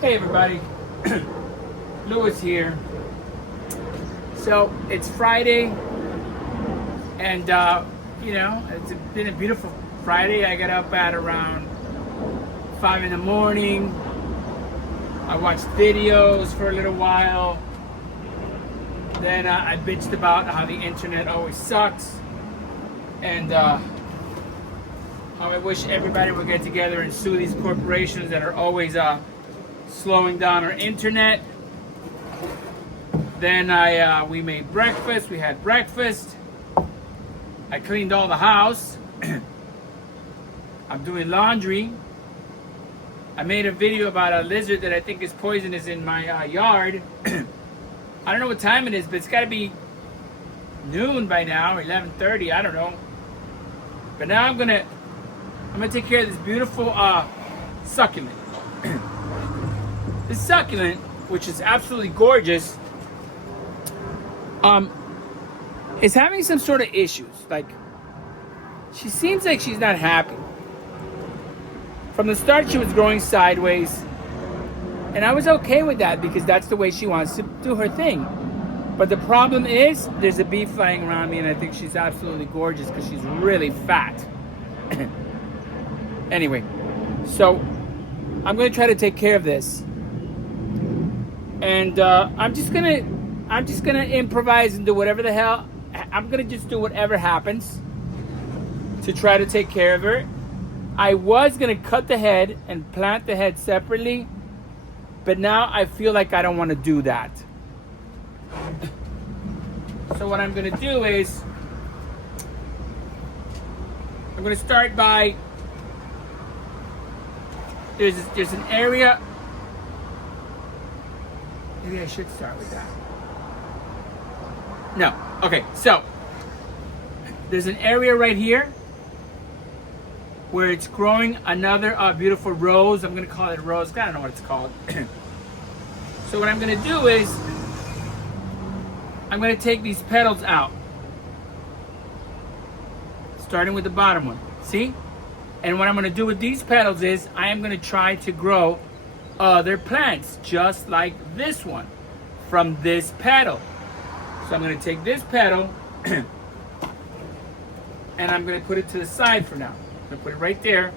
Hey everybody, Lewis here. So it's Friday, and it's been a beautiful Friday. I got up at around 5 in the morning. I watched videos for a little while. Then I bitched about how the internet always sucks, and how I wish everybody would get together and sue these corporations that are always slowing down our internet. Then we made breakfast. We had breakfast. I cleaned all the house. I'm doing laundry. I made a video about a lizard that I think is poisonous in my yard. I don't know what time it is, but it's got to be noon by now, or 11:30. I don't know. But now I'm gonna take care of this beautiful succulent. This succulent, which is absolutely gorgeous, is having some sort of issues. Like, she seems like she's not happy. From the start, she was growing sideways, and I was okay with that because that's the way she wants to do her thing. But the problem is, there's a bee flying around me, and I think she's absolutely gorgeous because she's really fat. Anyway, so I'm going to try to take care of this. And I'm just gonna improvise and do whatever the hell. I'm gonna just do whatever happens to try to take care of her. I was gonna cut the head and plant the head separately, but now I feel like I don't want to do that. So what I'm gonna do is I'm gonna start by there's an area. Maybe I should start with that. No. Okay, so there's an area right here where it's growing another beautiful rose. I'm going to call it a rose. I don't know what it's called. So what I'm going to do is I'm going to take these petals out, starting with the bottom one. See? And what I'm going to do with these petals is I am going to try to grow other plants just like this one from this petal. So I'm going to take this petal and I'm going to put it to the side for now. I'm going to put it right there.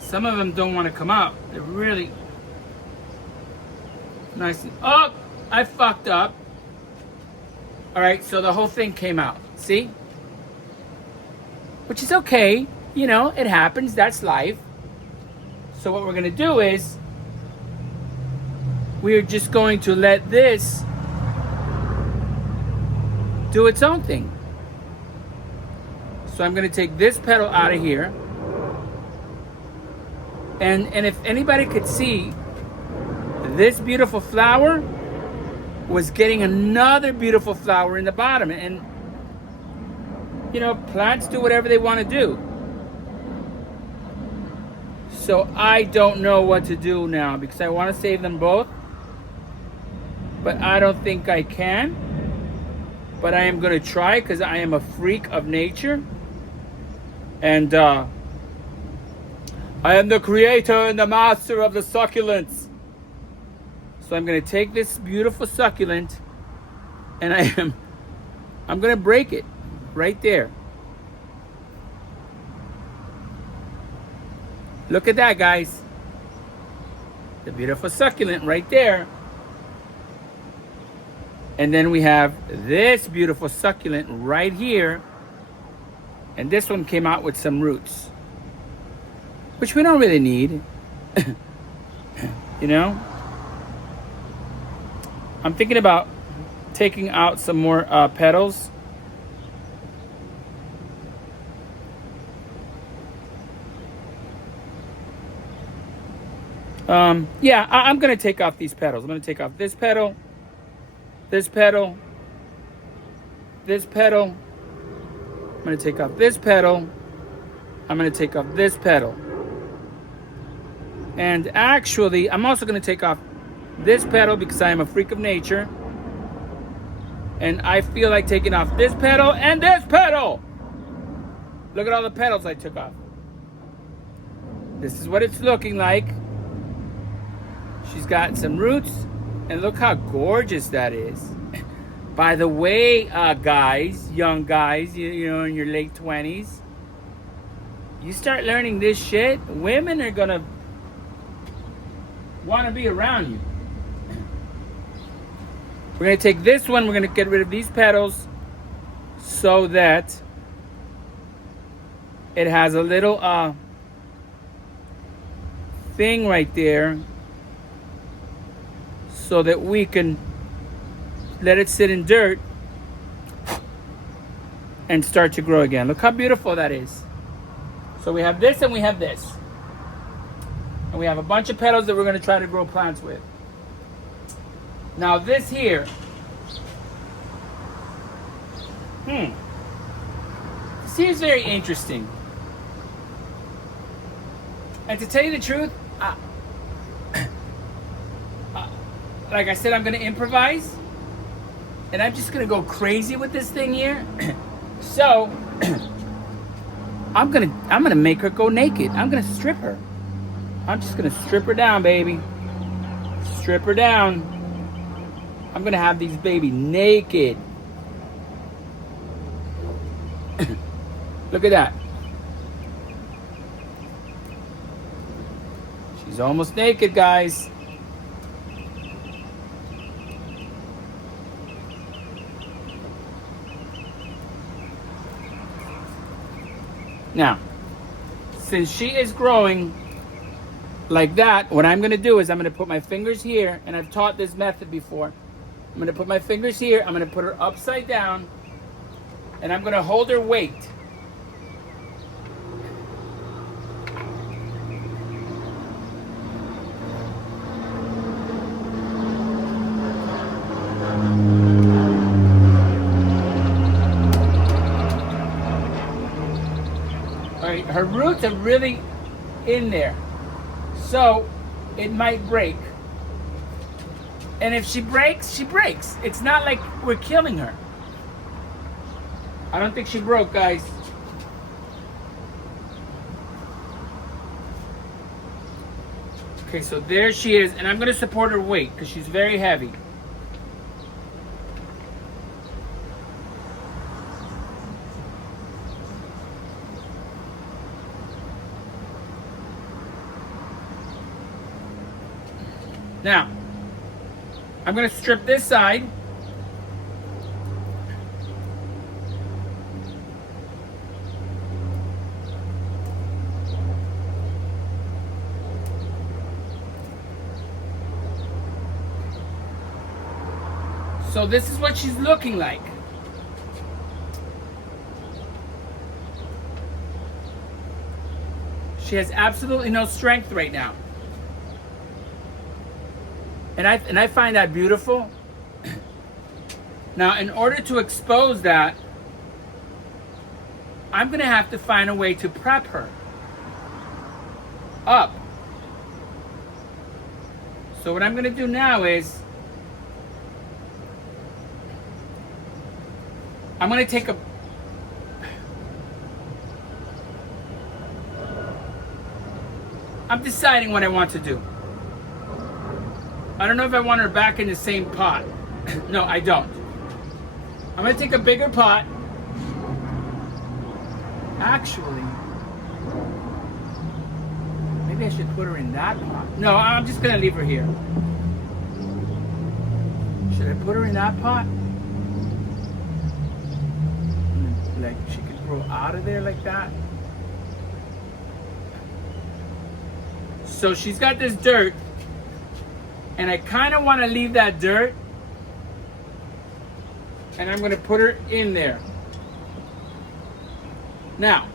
Some of them don't want to come out. They're really nice. Oh, I fucked up. All right, so the whole thing came out. See? Which is okay, it happens, that's life. So what we're gonna do is, we're just going to let this do its own thing. So I'm gonna take this petal out of here. And if anybody could see, this beautiful flower was getting another beautiful flower in the bottom. And plants do whatever they want to do. So I don't know what to do now because I want to save them both. But I don't think I can. But I am going to try because I am a freak of nature. And I am the creator and the master of the succulents. So I'm going to take this beautiful succulent and I'm going to break it. Right there. Look at that, guys. The beautiful succulent right there. And then we have this beautiful succulent right here. And this one came out with some roots, which we don't really need. I'm thinking about taking out some more petals. I'm going to take off these petals. I'm going to take off this petal, this petal, this petal. I'm going to take off this petal. I'm going to take off this petal. And actually, I'm also going to take off this petal because I am a freak of nature. And I feel like taking off this petal and this petal. Look at all the petals I took off. This is what it's looking like. She's got some roots, and look how gorgeous that is. By the way, guys, young guys, you know, in your late 20s, you start learning this shit, women are gonna want to be around you. We're gonna take this one, we're gonna get rid of these petals so that it has a little thing right there so that we can let it sit in dirt and start to grow again. Look how beautiful that is. So we have this and we have this. And we have a bunch of petals that we're going to try to grow plants with. Now this here. This here is very interesting. And to tell you the truth, like I said, I'm going to improvise. And I'm just going to go crazy with this thing here. So I'm gonna make her go naked. I'm gonna strip her. I'm just gonna strip her down, baby. Strip her down. I'm gonna have these baby naked. Look at that. She's almost naked, guys. Now, since she is growing like that, what I'm going to do is I'm going to put my fingers here, and I've taught this method before. I'm going to put my fingers here, I'm going to put her upside down, and I'm going to hold her weight. Her roots are really in there, so it might break. And if she breaks, she breaks. It's not like we're killing her. I don't think she broke, guys. Okay, so there she is, and I'm going to support her weight because she's very heavy. Now, I'm going to strip this side. So this is what she's looking like. She has absolutely no strength right now. And I find that beautiful. Now, in order to expose that, I'm going to have to find a way to prep her up. So what I'm going to do now is I'm going to take I'm deciding what I want to do. I don't know if I want her back in the same pot. No, I don't. I'm going to take a bigger pot. Actually, maybe I should put her in that pot. No, I'm just going to leave her here. Should I put her in that pot? Like she could grow out of there like that. So she's got this dirt. And I kind of want to leave that dirt. And I'm going to put her in there. Now,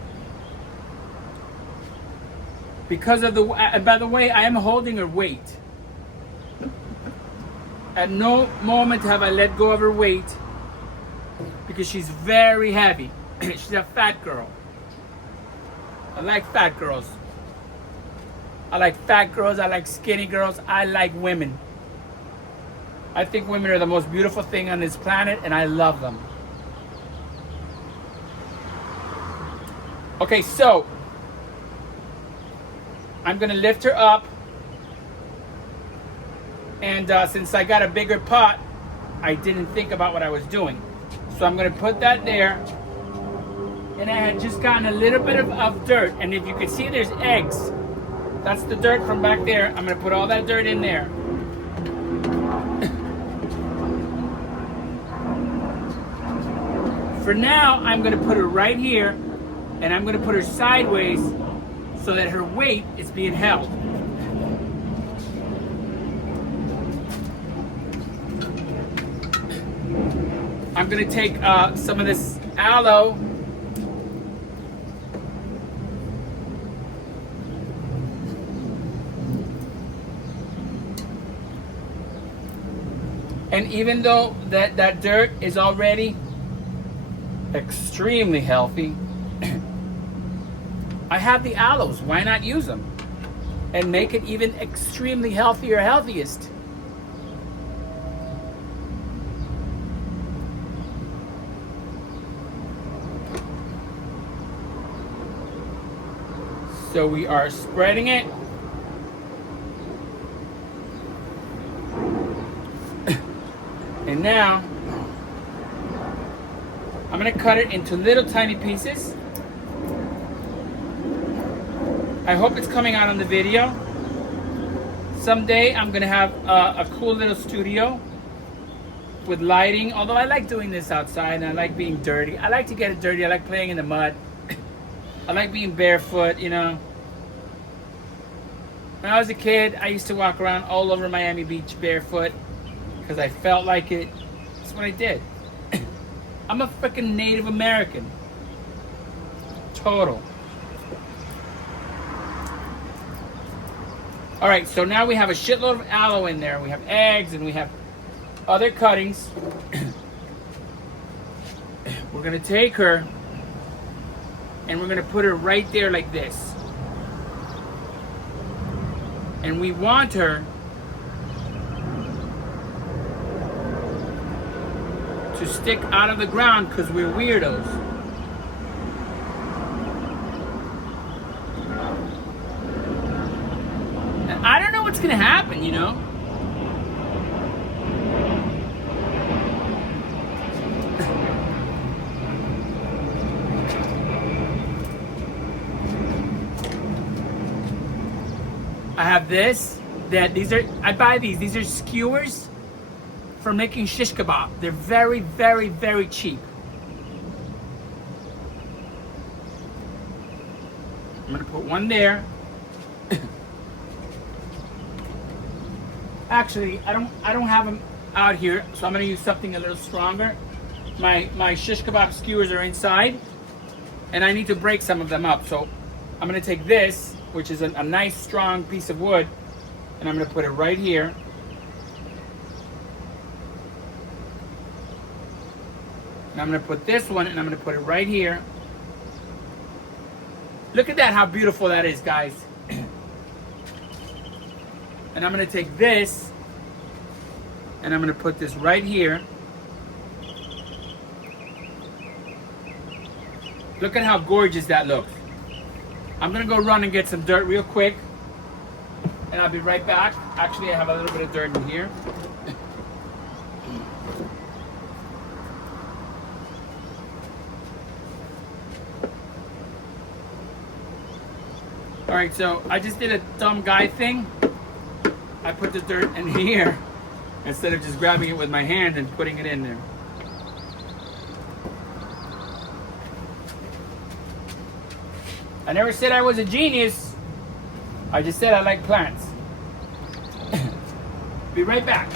because of the, by the way, I am holding her weight. At no moment have I let go of her weight because she's very heavy. She's a fat girl. I like fat girls. I like fat girls, I like skinny girls, I like women. I think women are the most beautiful thing on this planet, and I love them. Okay, so I'm gonna lift her up, and since I got a bigger pot, I didn't think about what I was doing. So I'm gonna put that there, and I had just gotten a little bit of dirt, and if you can see, there's eggs. That's the dirt from back there. I'm gonna put all that dirt in there. For now, I'm gonna put her right here, and I'm gonna put her sideways so that her weight is being held. I'm gonna take some of this aloe and even though that dirt is already extremely healthy, I have the aloes. Why not use them and make it even extremely healthier, healthiest? So we are spreading it. And now I'm gonna cut it into little tiny pieces. I hope it's coming out on the video. Someday I'm gonna have a cool little studio with lighting, although I like doing this outside and I like being dirty. I like to get it dirty. I like playing in the mud. I like being barefoot, you know. When I was a kid, I used to walk around all over Miami Beach barefoot because I felt like it. That's what I did. I'm a freaking Native American. Total. All right, so now we have a shitload of aloe in there. We have eggs and we have other cuttings. We're gonna take her and we're gonna put her right there like this. And we want her to stick out of the ground because we're weirdos. And I don't know what's gonna happen, you know? I have this, I buy these are skewers for making shish kebab. They're very, very, very cheap. I'm gonna put one there. Actually, I don't have them out here, so I'm gonna use something a little stronger. My shish kebab skewers are inside, and I need to break some of them up. So I'm gonna take this, which is a nice strong piece of wood, and I'm gonna put it right here. And I'm gonna put this one, and I'm gonna put it right here. Look at that, how beautiful that is, guys. And I'm gonna take this, and I'm gonna put this right here. Look at how gorgeous that looks. I'm gonna go run and get some dirt real quick, and I'll be right back. Actually, I have a little bit of dirt in here. All right, so I just did a dumb guy thing. I put the dirt in here instead of just grabbing it with my hand and putting it in there. I never said I was a genius. I just said I like plants. Be right back.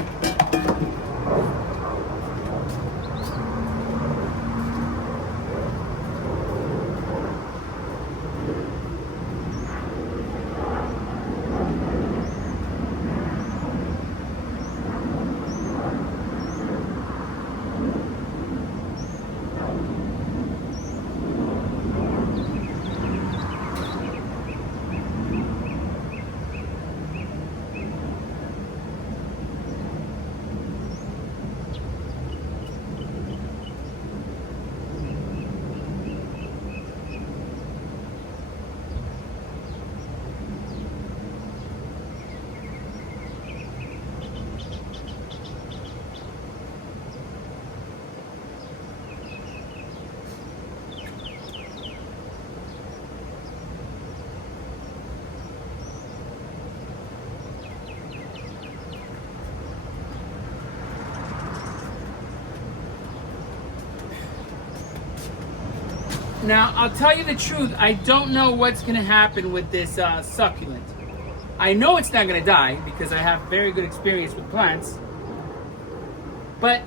Now, I'll tell you the truth. I don't know what's going to happen with this succulent. I know it's not going to die because I have very good experience with plants. But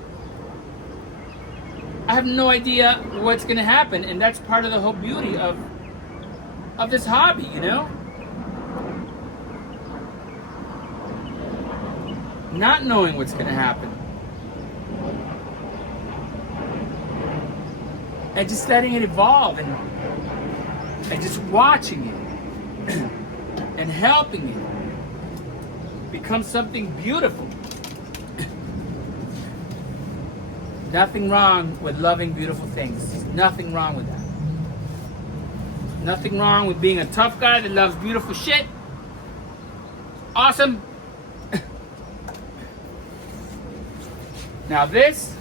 I have no idea what's going to happen. And that's part of the whole beauty of this hobby, you know? Not knowing what's going to happen. And just letting it evolve and just watching it and helping it become something beautiful. Nothing wrong with loving beautiful things. Nothing wrong with that. Nothing wrong with being a tough guy that loves beautiful shit. Awesome. Now these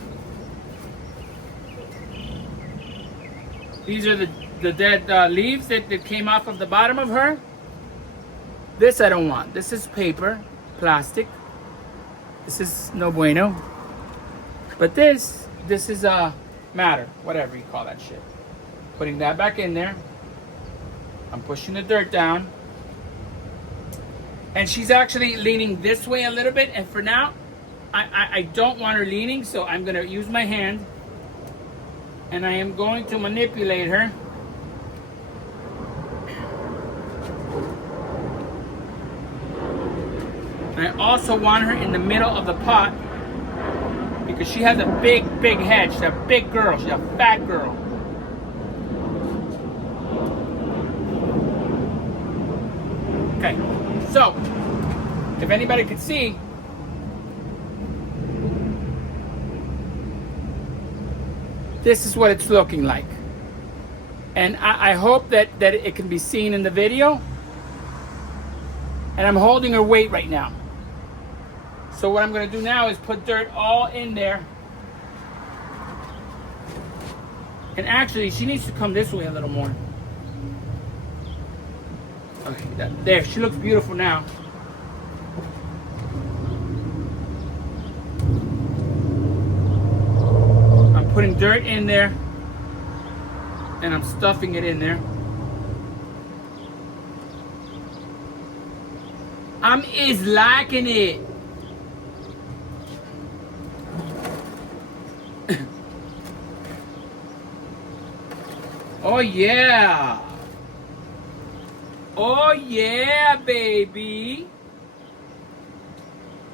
are the dead leaves that came off of the bottom of her. This I don't want. This is paper, plastic. This is no bueno. But this is matter, whatever you call that shit. Putting that back in there. I'm pushing the dirt down. And she's actually leaning this way a little bit. And for now, I don't want her leaning, so I'm gonna use my hand. And I am going to manipulate her. And I also want her in the middle of the pot because she has a big head. She's a big girl. She's a fat girl. Okay, so if anybody could see, this is what it's looking like. And I hope that it can be seen in the video. And I'm holding her weight right now. So what I'm gonna do now is put dirt all in there. And actually, she needs to come this way a little more. Okay, there, she looks beautiful now. Putting dirt in there and I'm stuffing it in there. I'm is liking it. Oh yeah. Oh yeah, baby.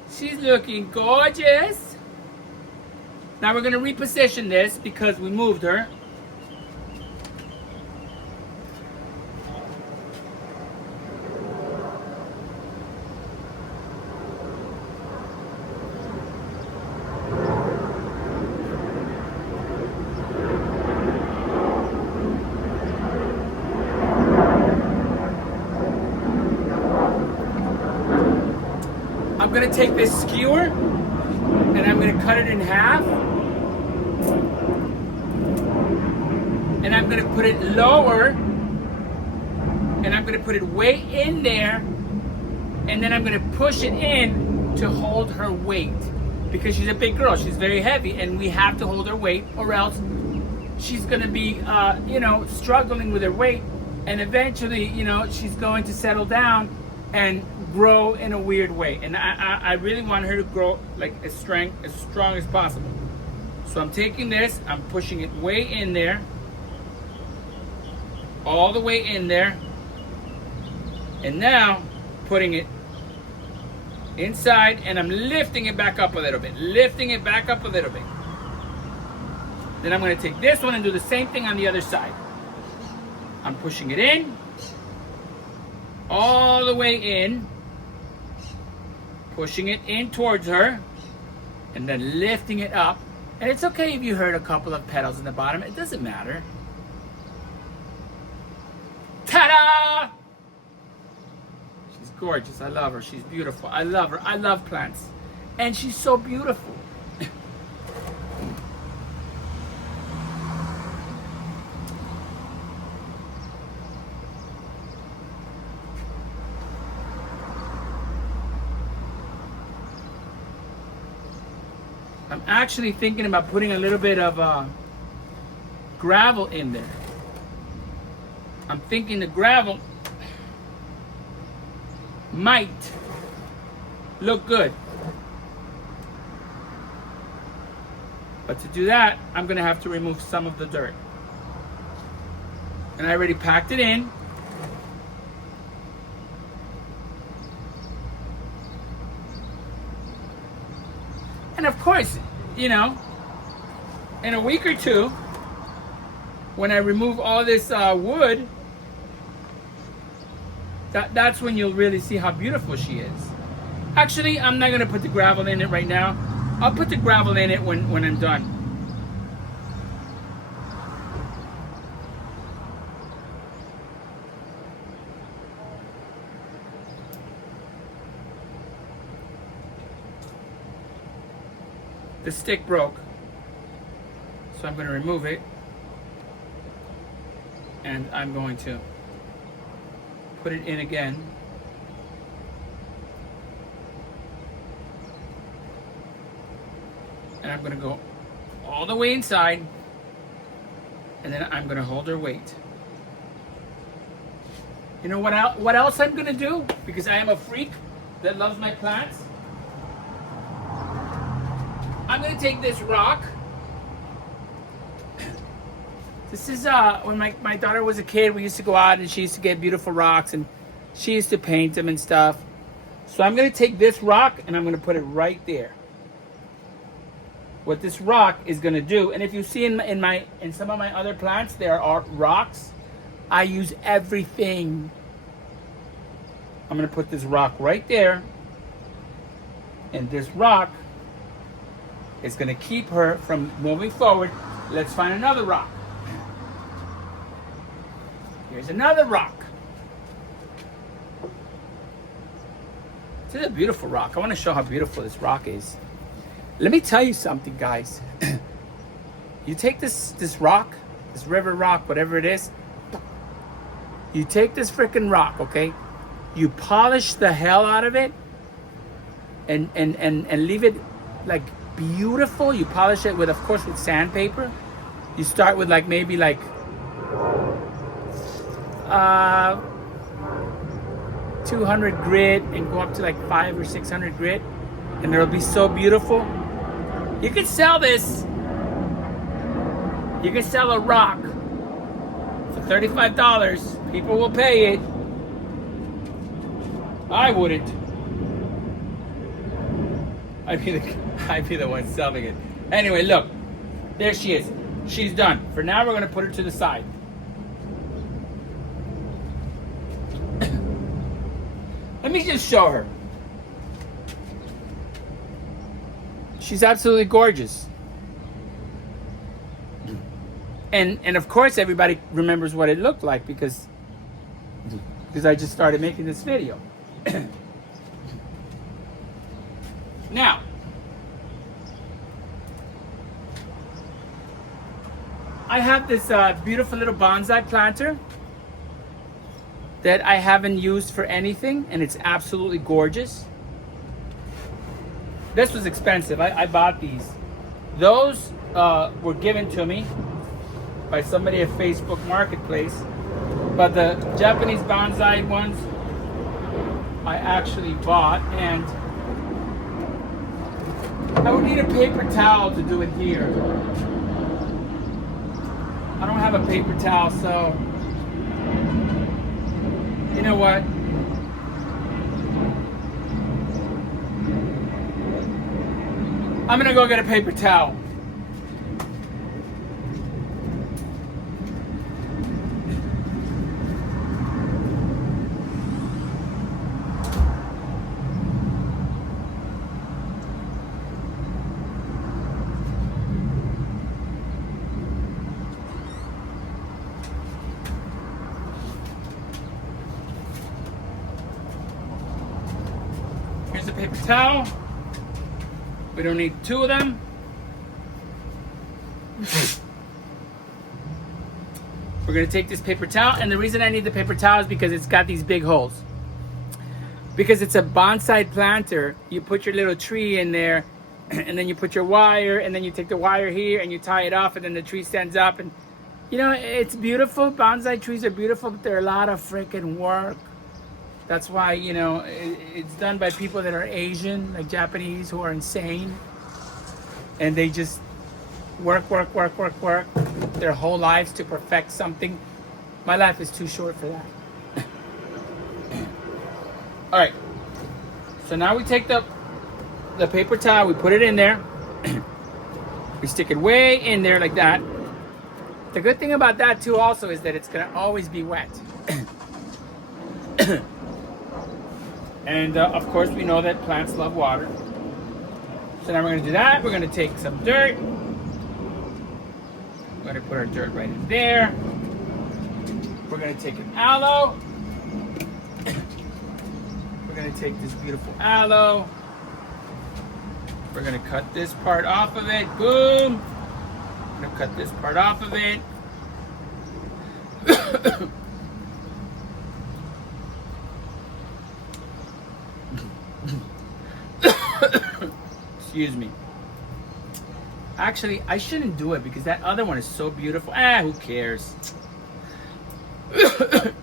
She's looking gorgeous. Now we're going to reposition this because we moved her. I'm going to take this skewer and I'm going to cut it in half. And I'm going to put it lower. And I'm going to put it way in there. And then I'm going to push it in to hold her weight. Because she's a big girl. She's very heavy. And we have to hold her weight or else she's going to be, struggling with her weight. And eventually, she's going to settle down and grow in a weird way. And I really want her to grow like as strong as possible. So I'm taking this, I'm pushing it way in there, all the way in there, and now putting it inside, and I'm lifting it back up a little bit, Then I'm going to take this one and do the same thing on the other side. I'm pushing it in, all the way in, pushing it in towards her, and then lifting it up. And it's okay if you hurt a couple of petals in the bottom. It doesn't matter. Ta-da! She's gorgeous. I love her. She's beautiful. I love her. I love plants. And she's so beautiful. I'm actually thinking about putting a little bit of gravel in there. I'm thinking the gravel might look good. But to do that, I'm gonna have to remove some of the dirt. And I already packed it in. And of course, you know, in a week or two, when I remove all this wood, that's when you'll really see how beautiful she is. Actually, I'm not gonna put the gravel in it right now. I'll put the gravel in it when I'm done. The stick broke, so I'm going to remove it, and I'm going to put it in again. And I'm going to go all the way inside, and then I'm going to hold her weight. You know what else I'm going to do? Because I am a freak that loves my plants. I'm going to take this rock. This is when my daughter was a kid, we used to go out and she used to get beautiful rocks and she used to paint them and stuff. So I'm going to take this rock and I'm going to put it right there. What this rock is going to do, and if you see in some of my other plants there are rocks, I use everything. I'm going to put this rock right there, and this rock is going to keep her from moving forward. Let's find another rock. Here's another rock. This is a beautiful rock. I want to show how beautiful this rock is. Let me tell you something, guys. You take this rock, this river rock, whatever it is. You take this freaking rock, okay? You polish the hell out of it and leave it like beautiful. You polish it with, of course, with sandpaper. You start with like maybe like 200 grit and go up to like 500 or 600 grit, and it'll be so beautiful. You can sell this. You can sell a rock for $35. People will pay it. I wouldn't. I'd be the one selling it. Anyway, look. There she is. She's done. For now, we're going to put her to the side. Let me just show her. She's absolutely gorgeous. And of course everybody remembers what it looked like because I just started making this video. Now, I have this beautiful little bonsai planter that I haven't used for anything, and it's absolutely gorgeous. This was expensive. I bought these. Those were given to me by somebody at Facebook Marketplace. But the Japanese bonsai ones I actually bought, and I would need a paper towel to do it here. I don't have a paper towel, so you know what? I'm gonna go get a paper towel. Here's a paper towel. We don't need two of them. We're gonna take this paper towel, and the reason I need the paper towel is because it's got these big holes. Because it's a bonsai planter, you put your little tree in there, and then you put your wire, and then you take the wire here, and you tie it off, and then the tree stands up, and You know, it's beautiful. Bonsai trees are beautiful, but they're a lot of freaking work. That's why, you know, it's done by people that are Asian, like Japanese, who are insane. And they just work their whole lives to perfect something. My life is too short for that. All right. So now we take the paper towel, we put it in there. We stick it way in there like that. The good thing about that too also is that it's gonna always be wet. And of course we know that plants love water. So now we're gonna do that. We're gonna take some dirt. We're gonna put our dirt right in there. We're gonna take an aloe. We're gonna take this beautiful aloe. We're gonna cut this part off of it. Boom. I'm gonna cut this part off of it. Excuse me. Actually, I shouldn't do it because that other one is so beautiful. Who cares?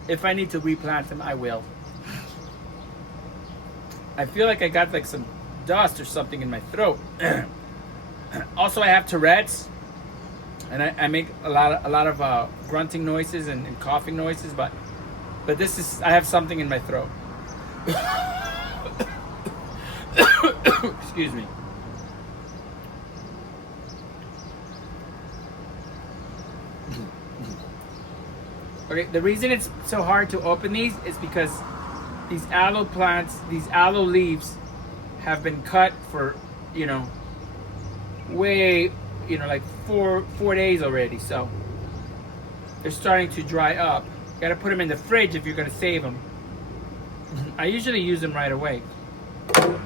If I need to replant them, I will. I feel like I got like some dust or something in my throat. Also, I have Tourette's, and I make a lot of grunting noises and coughing noises, but this is, I have something in my throat. Excuse me. Okay, the reason it's so hard to open these is because these aloe plants, these aloe leaves have been cut for, you know, way, you know, like four days already. So they're starting to dry up. You gotta put them in the fridge if you're gonna save them. I usually use them right away. All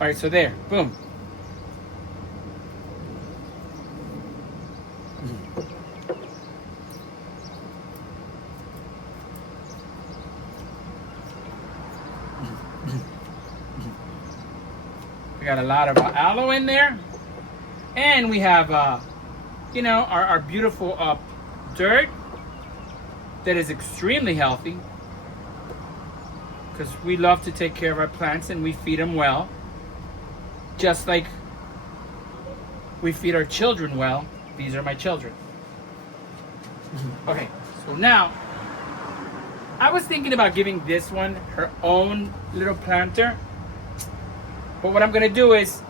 right, so there, boom. We got a lot of aloe in there, and we have, you know, our beautiful dirt that is extremely healthy, because we love to take care of our plants and we feed them well, just like we feed our children well. These are my children. Okay, so now I was thinking about giving this one her own little planter. But what I'm gonna do is,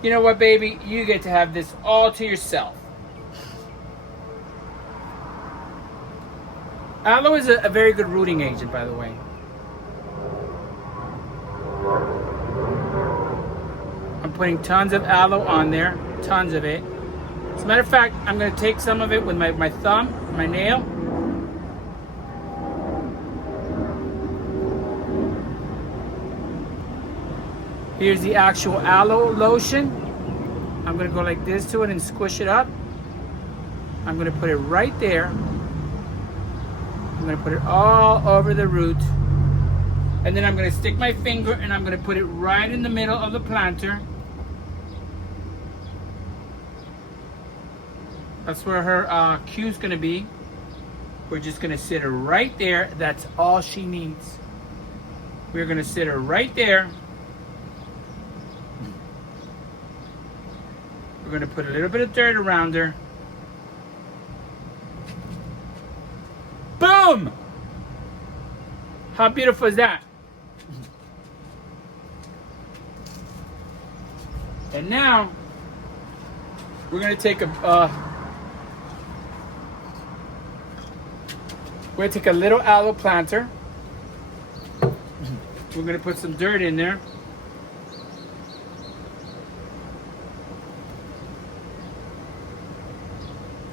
you know what, baby? You get to have this all to yourself. Aloe is a very good rooting agent, by the way. I'm putting tons of aloe on there, tons of it. As a matter of fact, I'm gonna take some of it with my thumb, my nail. Here's the actual aloe lotion. I'm gonna go like this to it and squish it up. I'm gonna put it right there. I'm gonna put it all over the root. And then I'm gonna stick my finger and I'm gonna put it right in the middle of the planter. That's where her cue's gonna be. We're just gonna sit her right there. That's all she needs. We're gonna sit her right there. We're gonna put a little bit of dirt around her. Boom! How beautiful is that? And now we're gonna take a little aloe planter. We're gonna put some dirt in there.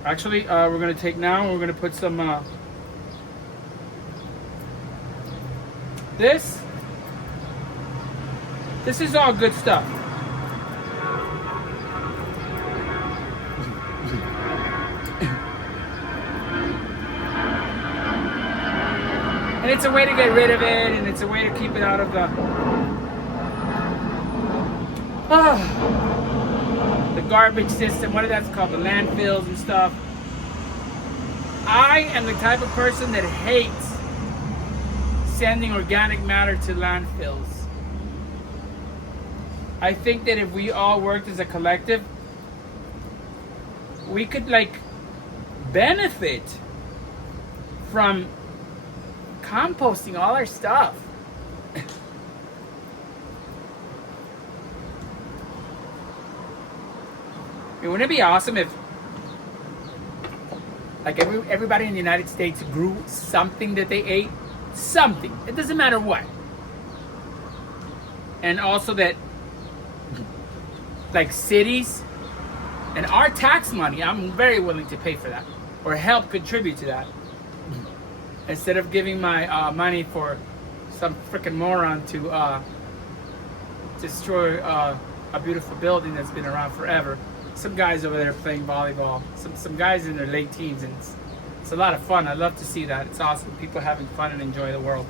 Actually, we're gonna take now. We're gonna put some this. This is all good stuff. And it's a way to get rid of it, and it's a way to keep it out of the garbage system, what that's called, the landfills and stuff. I am the type of person that hates sending organic matter to landfills. I think that if we all worked as a collective, we could like benefit from composting all our stuff. Wouldn't it be awesome if like everybody in the United States grew something that they ate? Something. It doesn't matter what. And also that like cities and our tax money, I'm very willing to pay for that or help contribute to that. Instead of giving my money for some freaking moron to destroy a beautiful building that's been around forever. Some guys over there playing volleyball. Some guys in their late teens, and it's a lot of fun. I love to see that. It's awesome. People having fun and enjoy the world.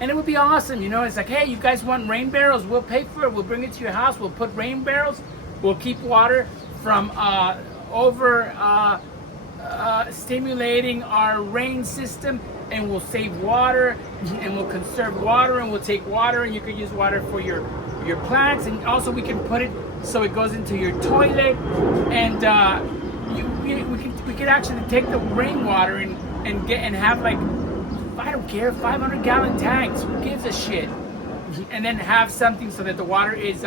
And it would be awesome, you know. It's like, hey, you guys want rain barrels? We'll pay for it. We'll bring it to your house. We'll put rain barrels. We'll keep water from stimulating our rain system, and we'll save water, and we'll conserve water, and we'll take water, and you can use water for your plants, and also we can put it so it goes into your toilet, and we could actually take the rainwater and have like, I don't care, 500-gallon tanks. Who gives a shit? And then have something so that the water is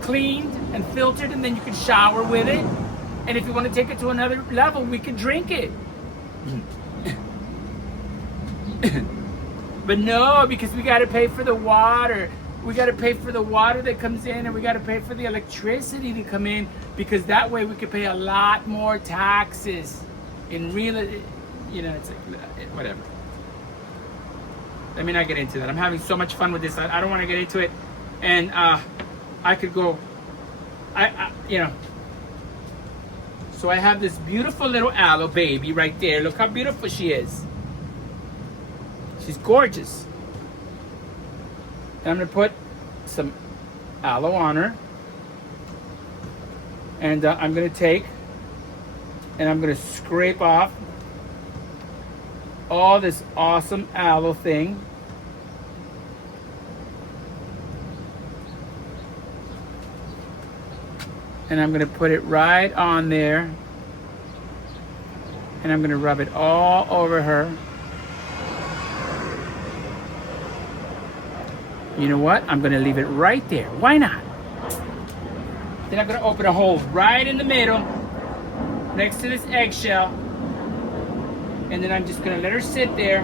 cleaned and filtered, and then you can shower with it. And if you want to take it to another level, we can drink it. But no, because we got to pay for the water. We got to pay for the water that comes in, and we got to pay for the electricity to come in, because that way we could pay a lot more taxes. In real, you know, it's like, whatever. Let me not get into that. I'm having so much fun with this. I don't want to get into it. And I could go, you know. So I have this beautiful little aloe baby right there. Look how beautiful she is. She's gorgeous. And I'm going to put some aloe on her. And I'm going to take and I'm going to scrape off all this awesome aloe thing. And I'm going to put it right on there. And I'm going to rub it all over her. You know what? I'm going to leave it right there. Why not? Then I'm going to open a hole right in the middle, next to this eggshell. And then I'm just going to let her sit there.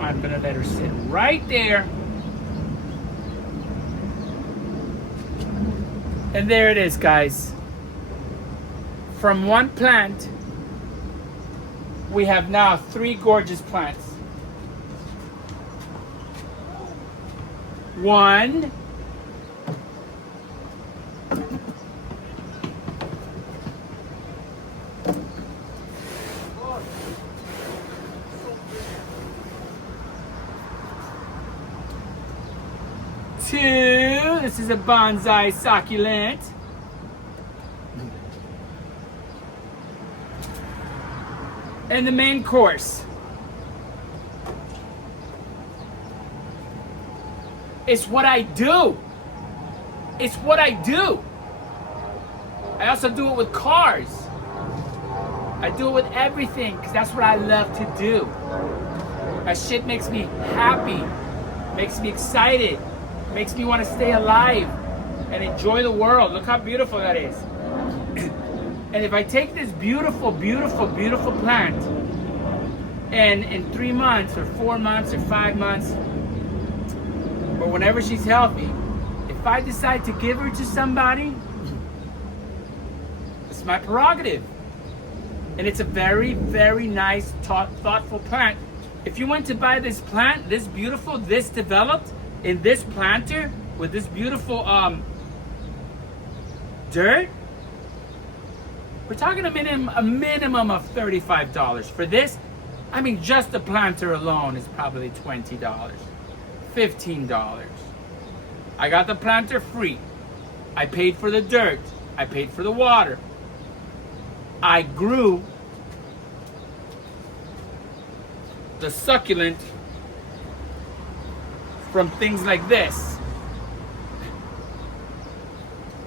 I'm going to let her sit right there. And there it is, guys. From one plant, we have now 3 gorgeous plants. 1, 2. This is a bonsai succulent. And the main course. It's what I do. It's what I do. I also do it with cars. I do it with everything, because that's what I love to do. That shit makes me happy, makes me excited, makes me want to stay alive and enjoy the world. Look how beautiful that is. And if I take this beautiful, beautiful, beautiful plant, and in 3 months or 4 months or 5 months, or whenever she's healthy, if I decide to give her to somebody, it's my prerogative. And it's a very, very nice, thoughtful plant. If you went to buy this plant, this beautiful, this developed, in this planter, with this beautiful dirt, we're talking a minimum of $35. For this, I mean, just the planter alone is probably $20. $15. I got the planter free. I paid for the dirt. I paid for the water. I grew the succulent from things like this.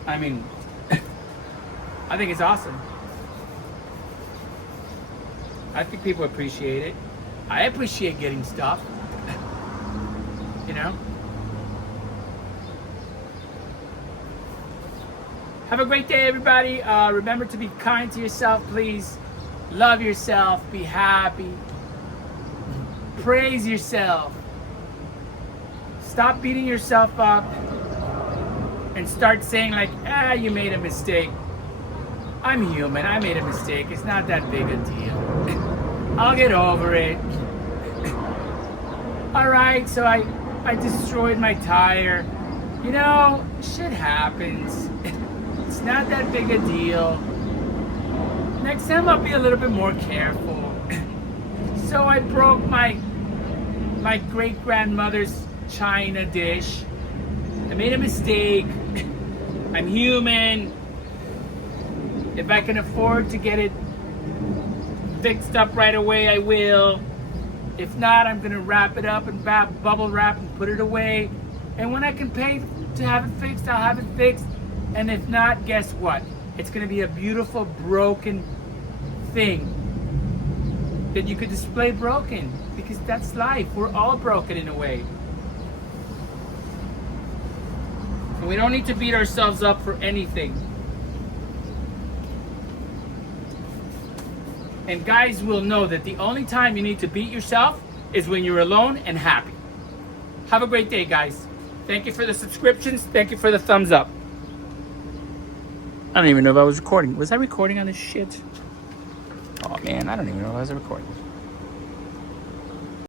I mean, I think it's awesome. I think people appreciate it. I appreciate getting stuff. You know? Have a great day, everybody. Remember to be kind to yourself, please. Love yourself. Be happy. Praise yourself. Stop beating yourself up and start saying like, you made a mistake. I'm human. I made a mistake. It's not that big a deal. I'll get over it. All right, so I destroyed my tire. You know, shit happens. It's not that big a deal. Next time I'll be a little bit more careful. So I broke my great-grandmother's china dish. I made a mistake. I'm human. If I can afford to get it fixed up right away, I will. If not, I'm gonna wrap it up and bubble wrap and put it away. And when I can pay to have it fixed, I'll have it fixed. And if not, guess what? It's gonna be a beautiful broken thing that you could display broken, because that's life. We're all broken in a way. And we don't need to beat ourselves up for anything. And guys will know that the only time you need to beat yourself is when you're alone and happy. Have a great day, guys. Thank you for the subscriptions. Thank you for the thumbs up. I don't even know if I was recording. Was I recording on this shit? Oh man, I don't even know if I was recording.